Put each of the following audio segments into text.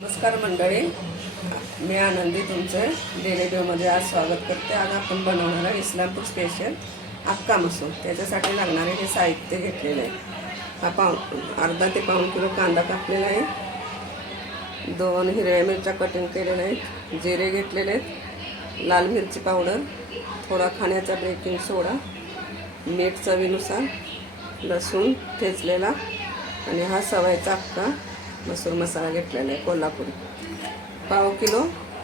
नमस्कार मंडळी, मी आनंदी तुमचे डेली व्ह्यूमध्ये आज स्वागत करते. आज आपण बनवणार आहे इस्लामपूर स्पेशल अक्का मसूर. त्याच्यासाठी लागणारे हे साहित्य घेतलेले आहे. हा अर्धा ते पाऊण किलो कांदा कापलेला आहे, 2 हिरव्या मिरच्या कटिंग केलेल्या आहेत, जिरे घेतलेले आहेत, लाल मिरची पावडर, थोडा खाण्याचा बेकिंग सोडा, मीठ चवीनुसार, लसूण ठेचलेला आणि हा सवायचा अक्का मसूर मसाला घेतलेला आहे कोल्हापुरी. पाव किलो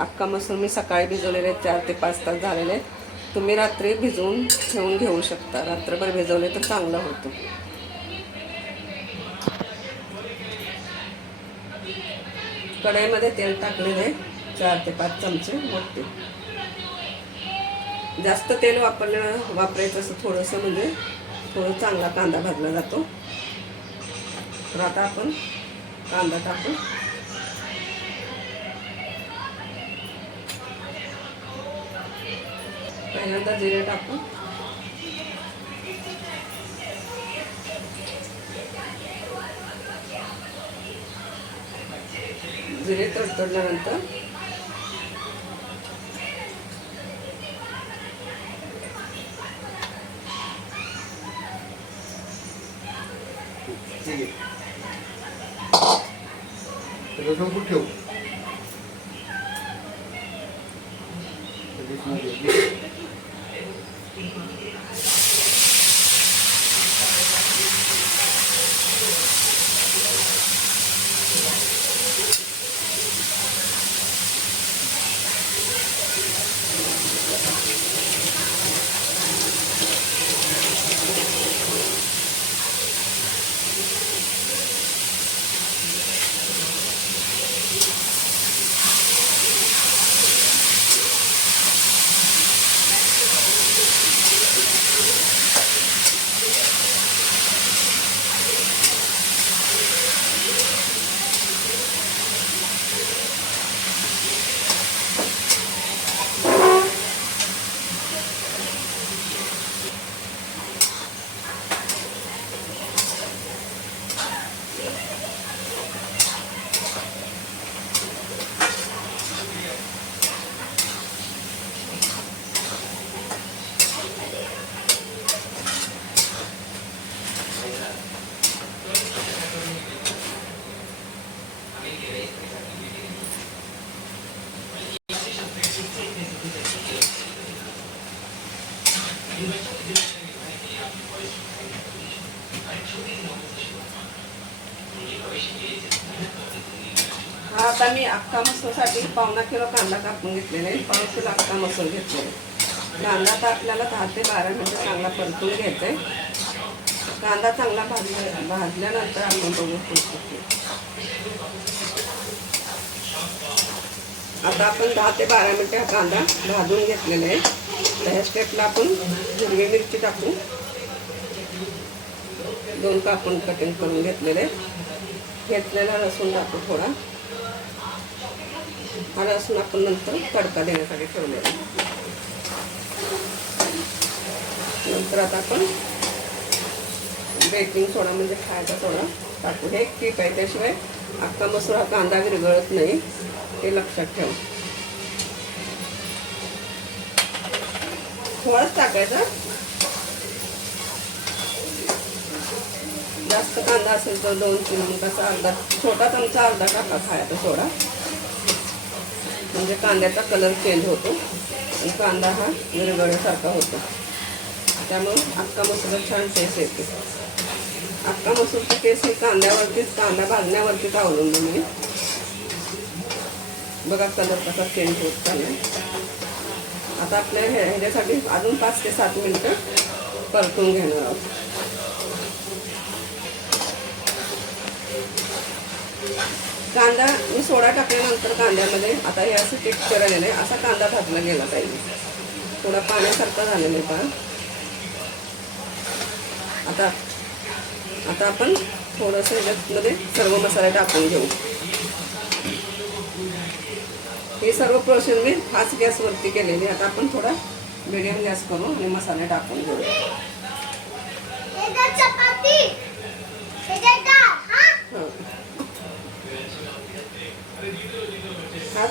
अक्का मसूर मी सकाळी भिजवलेले आहेत, 4 ते 5 तास झालेले आहेत. तुम्ही रात्री भिजवून ठेवून घेऊ शकता. रात्रभर भिजवले तर चांगला होतो. कढईमध्ये तेल टाकलेले 4 ते 5 चमचे मोठे. जास्त तेल वापरायचं असं थोडंसं, म्हणजे थोडं चांगला कांदा भाजला जातो. तर आता आपण कांदा टाकू. पहिल्यांदा जिरे टाकू. जिरे तडतडल्यानंतर ठेव. हा आता मी अक्का मसूरसाठी 1.25 किलो कांदा कापून घेतलेला आहे. 1.25 किलो अक्का मसूर घेतलेला. कांदा तर आपल्याला 10 ते 12 मिनिटं चांगला परतून घ्यायचा आहे. कांदा चांगला भाजल्यानंतर आपण बघू शकतो. आता आपण 10 ते 12 मिनिटं हा कांदा भाजून घेतलेला आहे. तर ह्या स्टेपला आपण हिरवी मिरची टाकू. 2 कापून कटिंग करून घेतलेले. घेतलेला लसूण टाकू थोडा. हा लसूण आपण नंतर तडका देण्यासाठी ठेवलेला. नंतर आता आपण बेकिंग सोडा म्हणजे खायचा सोडा टाकू. हे एक टीप आहे, त्याशिवाय अक्का मसूर हा कांदा विरघळत नाही, ते लक्षात ठेवा. थोडाच टाकायचा. जास्त कांदा असेल तर 2-3 मिनिटाचा अर्धा छोटा चमचा अर्धा टाका खायचा सोडा, म्हणजे कांद्याचा कलर चेंज होतो आणि कांदा हा विरघळल्यासारखा होतो. त्यामुळे अक्का मसूर छान टेस्ट येते. अक्का मसूरची टेस्ट ही कांद्यावरतीच, कांदा भाजण्यावरतीच अवलंबून आहे. बघा कलर कसा चेंज होत चालला. आता आपल्या ह्याच्यासाठी अजून 5 ते 7 मिनिटं परतून घेणार आहोत. कांदा मी सोडा टाकल्यानंतर कांद्यामध्ये आता हे असं टेक्स्चर आलेलं आहे. असा कांदा भाजला गेला पाहिजे. थोडा पाण्यासारखा झालेला आहे पहा. आता आपण थोडंसं ह्याच्यामध्ये सर्व मसाले टाकून घेऊ. हे सर्व प्रोसेस मी फास्ट गॅसवरती केलेली. आता आपण थोडा मीडियम गॅस करू आणि मसाले टाकून घेऊ.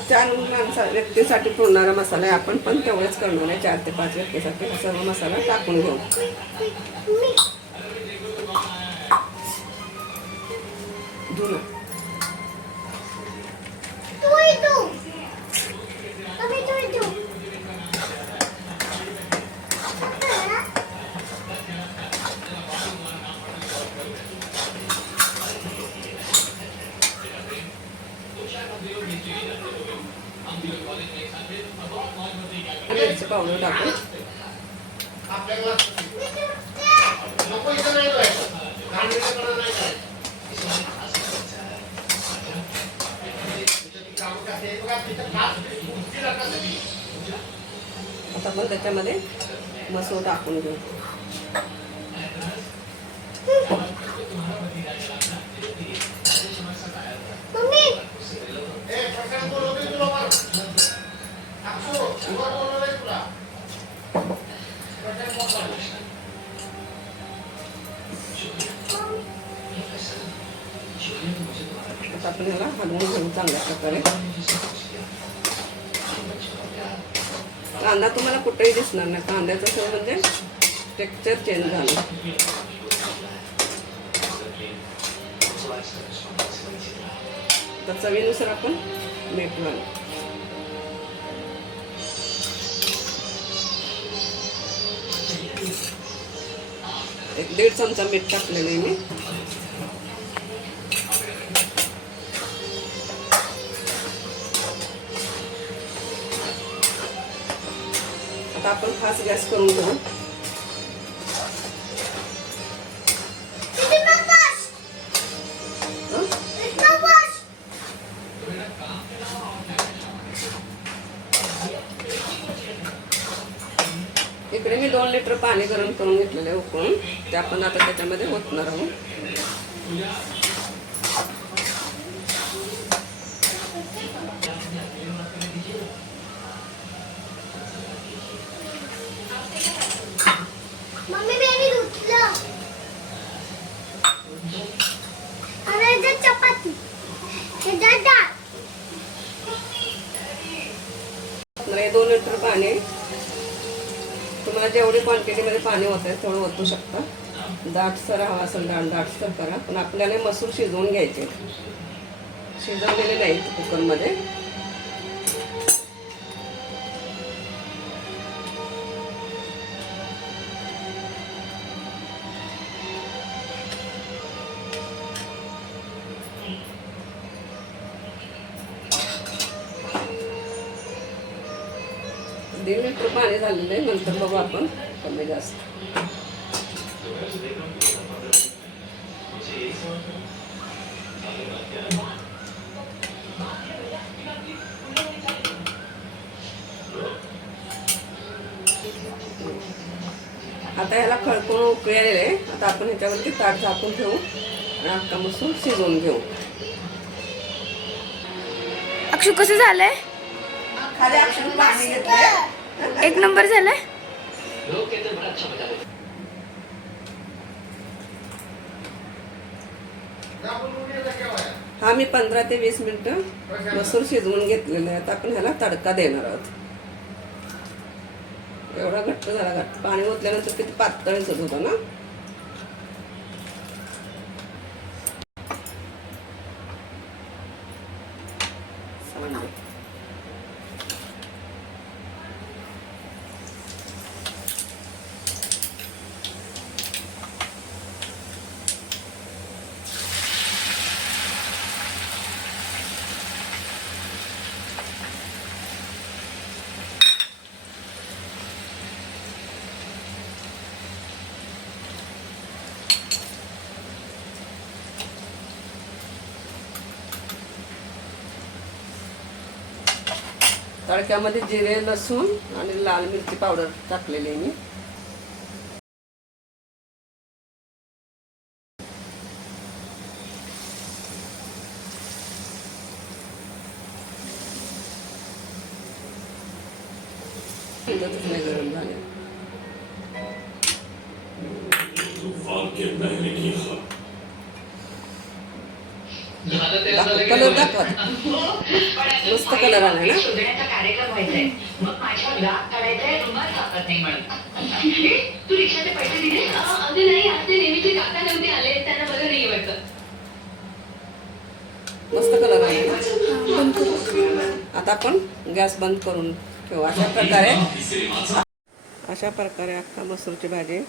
4 व्यक्तीसाठी पुरणारा मसाला आहे. आपण पण तेवढंच करणार आहे. 4 ते 5 व्यक्तीसाठी हा सर्व मसाला टाकून घेऊ. धुणं मिरची पावडर टाकू. आता आपण त्याच्यामध्ये मसूर टाकून घेऊ. आता आपण याला हलवून घेऊ चांगल्या प्रकारे. कांदा तुम्हाला कुठेही दिसणार नाही. कांद्याचं सगळं म्हणजे टेक्स्चर चेंज झालं. तर चवीनुसार आपण मीठ घालू. एक 1.5 चमचा मीठ टाकलेलं आहे मी. आता आपण खास गॅस करून घेऊ. इकडे मी 2 लिटर पाणी गरम करून घेतलेलं आहे उकळून. ते आपण आता त्याच्यामध्ये ओतणार आहोत. हे 2 लिटर पाणी. तुम्हाला जेवढी क्वांटिटीमध्ये पाणी होत आहे तेवढं ओतू शकता. दाटसर हवा असेल दाटसर करा. पण आपल्याला मसूर शिजवून घ्यायचे. शिजवलेले नाही कुकरमध्ये. दीड लिटर पाणी झालेलं आहे. नंतर बघू आपण कमी जास्त. आता ह्याला खळखळून उकळी आलेले आहे. आता आपण ह्याच्यावरती ताट झाकून ठेवू आणि अख्खा मसूर शिजवून घेऊ. अक्षु कसं झालंय? खाली अक्षु पाणी घेतलंय. 1 नंबर झालाय. हा मी 15 ते 20 मिनिटं मसूर शिजवून घेतलेलं आहे. आता आपण ह्याला तडका देणार आहोत. एवढा घट्ट झाला. घट्ट पाणी ओतल्यानंतर किती पातळच होत होतं ना. तडक्यामध्ये जिरे लसूण आणि लाल मिरची पावडर टाकलेली आहे मी. नाही गरम झाले. दाखव कलर दाखवा मस्त कलर आला ना शोधण्याचा कार्यक्रम व्हायचाय मग माझ्यावर राग काढायचाय रुमाल सापडत नाही म्हणून तू रिक्षाचे पैसे दिले अगदी नाही आज ते नेहमीचे काका नव्हते आले त्यांना बरं नाही वाटतं मस्त कलर आला ना आता आपण गॅस बंद करून ठेवू अशा प्रकारे अख्खा मसूरची भाजी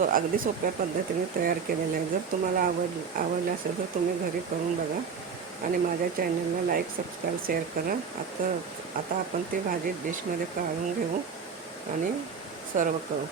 अगदी सोप्या पद्धतीने तयार केलेली आहे. जर तुम्हाला आवडली असेल तर तुम्ही घरी करून बघा आणि माझ्या चॅनलला लाईक सबस्क्राईब शेअर करा. आता आपण ती भाजी डिशमध्ये काढून घेऊ आणि सर्व करू.